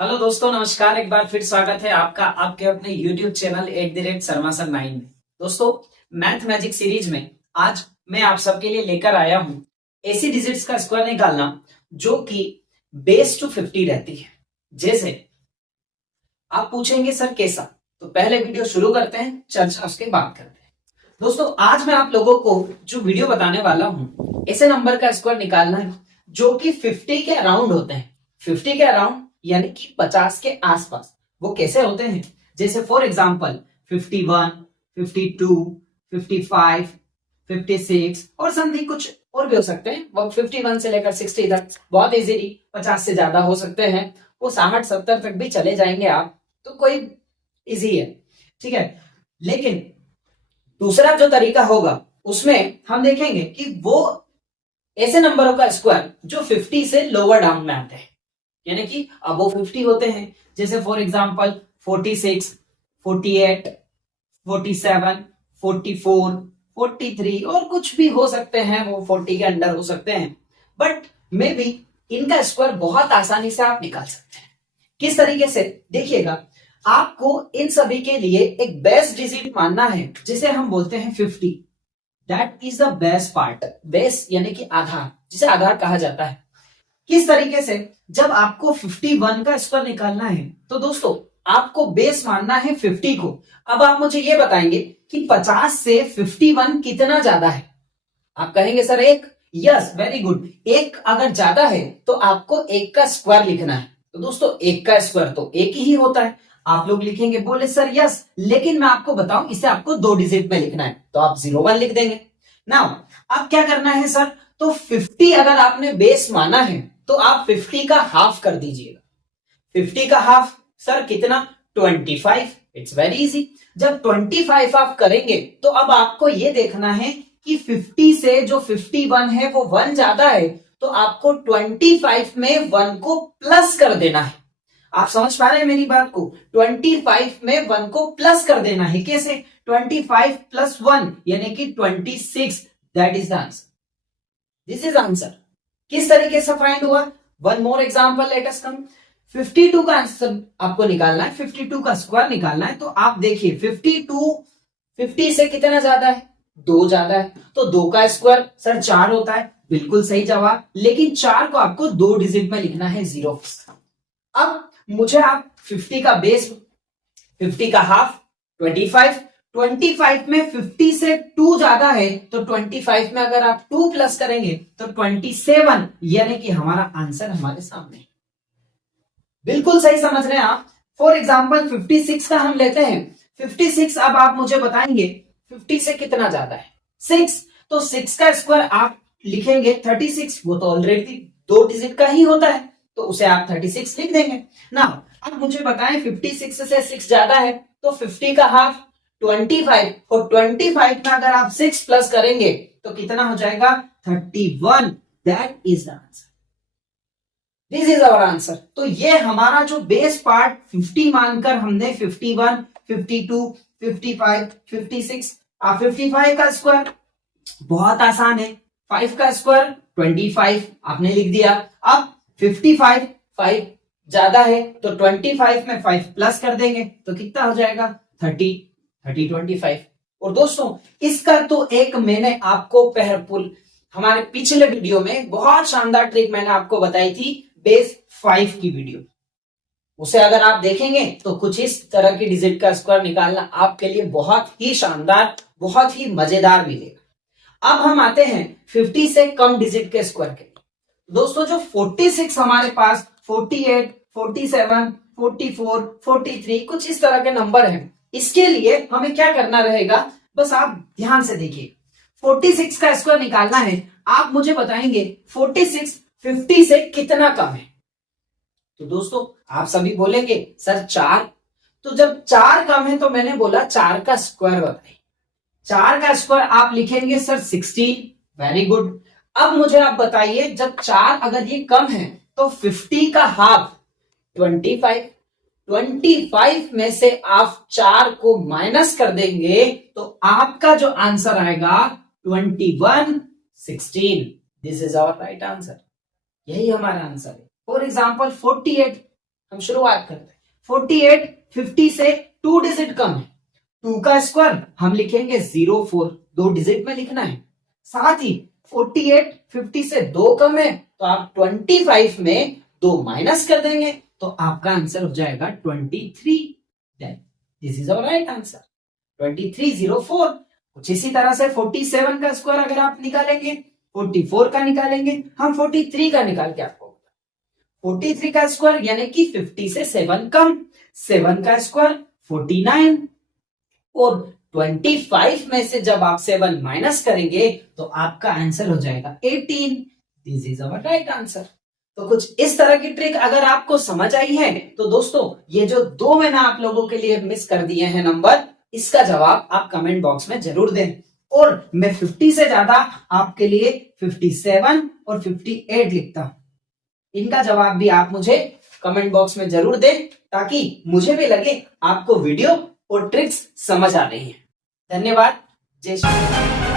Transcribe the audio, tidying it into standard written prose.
Hello दोस्तों, नमस्कार। एक बार फिर स्वागत है आपका आपके अपने YouTube चैनल @शर्मा सर 9 में। दोस्तों, मैथ मैजिक सीरीज में आज मैं आप सबके लिए लेकर आया हूं ऐसी डिजिट्स का स्क्वायर निकालना जो कि बेस टू 50 रहती है। जैसे आप पूछेंगे सर कैसा, तो पहले वीडियो शुरू करते हैं, चर्चा उसके बाद करते हैं। दोस्तों, आज मैं आप लोगों को जो वीडियो बताने वाला हूं ऐसे नंबर का स्क्वायर निकालना है जो कि 50 के अराउंड होते हैं। 50 के अराउंड यानी कि 50 के आसपास। वो कैसे होते हैं? जैसे फॉर एग्जांपल 51, 52, 55, 56 और समथिंग कुछ और भी हो सकते हैं। वो 51 से लेकर 60 तक बहुत इजीली 50 से ज्यादा हो सकते हैं। वो 60, 70 तक भी चले जाएंगे आप, तो कोई इजी है, ठीक है। लेकिन दूसरा जो तरीका होगा उसमें हम देखेंगे कि वो ऐसे नंबरों का स्क्वायर जो 50 से लोअर डाउन में आते हैं, यानी कि अबो 50 होते हैं। जैसे फॉर एग्जांपल 46, 48, 47, 44, 43 और कुछ भी हो सकते हैं, वो 40 के अंडर हो सकते हैं। बट मे बी इनका स्क्वायर बहुत आसानी से आप निकाल सकते हैं। किस तरीके से देखिएगा, आपको इन सभी के लिए एक बेस डिजिट मानना है जिसे हम बोलते हैं 50। That is the base part. Base यानी कि आधार, जिसे आधार कहा जाता है। किस तरीके से, जब आपको 51 का स्क्वायर निकालना है तो दोस्तों आपको बेस मानना है 50 को। अब आप मुझे ये बताएंगे कि 50 से 51 कितना ज्यादा है? आप कहेंगे सर एक। Yes, very good. एक अगर ज्यादा है तो आपको एक का स्क्वायर लिखना है। तो दोस्तों एक का स्क्वायर तो एक ही होता है। आप लोग लिखेंगे, बोले सर यस, लेकिन मैं आपको बताऊं इसे आपको 2 डिजिट में लिखना है, तो आप 01 लिख देंगे। नाउ अब क्या करना है सर, तो 50 अगर आपने बेस माना है तो आप 50 का हाफ कर दीजिएगा। 50 का हाफ सर कितना? 25। It's very easy. जब 25 आप करेंगे तो अब आपको यह देखना है कि 50 से जो 51 है वो 1 ज्यादा है, तो आपको 25 में 1 को प्लस कर देना है। आप समझ पा रहे हैं मेरी बात को? 25 में 1 को प्लस कर देना है। कैसे? 25 प्लस 1 यानी कि 26। That is the answer. This is answer. किस तरीके से फाइंड हुआ? One more example, let us come. 52 का आंसर आपको निकालना है, 52 का स्क्वायर निकालना है। तो आप देखिए 52 50 से कितना ज्यादा है? 2 ज्यादा है। तो 2 का स्क्वायर सर 4 होता है। बिल्कुल सही जवाब। लेकिन 4 को आपको 2 डिजिट में लिखना है, 0। अब मुझे आप 50 का बेस, 50 का हाफ 25, 25 में 50 से 2 ज्यादा है, तो 25 में अगर आप 2 प्लस करेंगे तो 27, यानी कि हमारा आंसर हमारे सामने। बिल्कुल सही समझ रहे हैं आप। फॉर एग्जांपल 56 का हम लेते हैं। 56 अब आप मुझे बताएंगे 50 से कितना ज्यादा है? 6। तो 6 का स्क्वायर आप लिखेंगे 36। वो तो ऑलरेडी 2 डिजिट का ही होता है, तो उसे आप 36 लिख देंगे ना। अब मुझे बताएं 56 से 6 ज्यादा है, तो 50 का हाफ 25, और 25 में अगर आप 6 प्लस करेंगे तो कितना हो जाएगा? 31। That is the answer. This is our answer. तो ये हमारा जो बेस पार्ट 50 मानकर हमने 51, 52, 55, 56, 55 का स्क्वायर बहुत आसान है। 5 का स्क्वायर 25 आपने लिख दिया। अब 55, 5 ज्यादा है, तो 25 में 5 प्लस कर देंगे तो कितना हो जाएगा? 30, 25। और दोस्तों इसका तो एक मैंने आपको हमारे पिछले वीडियो में बहुत शानदार ट्रिक मैंने आपको बताई थी, बेस 5 की वीडियो। उसे अगर आप देखेंगे तो कुछ इस तरह की डिजिट का स्क्वायर निकालना आपके लिए बहुत ही शानदार, बहुत ही मजेदार मिलेगा। अब हम आते हैं 50 से कम डिजिट के स्क्वायर के। दोस्तों जो 46 हमारे पास 48, 47, 44, 43 कुछ इस तरह के नंबर हैं, इसके लिए हमें क्या करना रहेगा, बस आप ध्यान से देखिए। 46 का स्क्वायर निकालना है। आप मुझे बताएंगे 46 50 से कितना कम है? तो दोस्तों आप सभी बोलेंगे सर 4। तो जब 4 कम है तो मैंने बोला 4 का स्क्वायर बताइए। 4 का स्क्वायर आप लिखेंगे सर 16। Very good. अब मुझे आप बताइए, जब 4 अगर ये कम है तो 50 का हाफ 25। 25 में से आप 4 को माइनस कर देंगे तो आपका जो आंसर आएगा 21, 16। This is our right answer. यही हमारा आंसर है। फॉर एग्जाम्पल 48 हम शुरुआत करते हैं। 48 50 से 2 डिजिट कम है। 2 का स्क्वायर हम लिखेंगे 04, 2 डिजिट में लिखना है। साथ ही 48 50 से 2 कम है तो आप 25 में 2 माइनस कर देंगे तो आपका आंसर हो जाएगा 23। This is our right answer 2304। कुछ इसी तरह से 47 का स्क्वायर अगर आप निकालेंगे, 44 का निकालेंगे, हम 43 का निकाल के आपको 43 का स्क्वायर यानी कि 50 से 7 कम, 7 का स्क्वायर 49 और 25 में से जब आप 7 माइनस करेंगे तो आपका आंसर हो जाएगा 18। This is our right answer. तो कुछ इस तरह की ट्रिक अगर आपको समझ आई है तो दोस्तों ये जो 2 मैंने आप लोगों के लिए मिस कर दिए हैं नंबर, इसका जवाब आप कमेंट बॉक्स में जरूर दें। और मैं 50 से ज्यादा आपके लिए 57 और 58 लिखता हूं। इनका जवाब भी आप मुझे कमेंट बॉक्स में जरूर दें ताकि मुझे भी लगे आपको वीडियो और ट्रिक्स समझ आ रही हैं। धन्यवाद। जय श्री राम।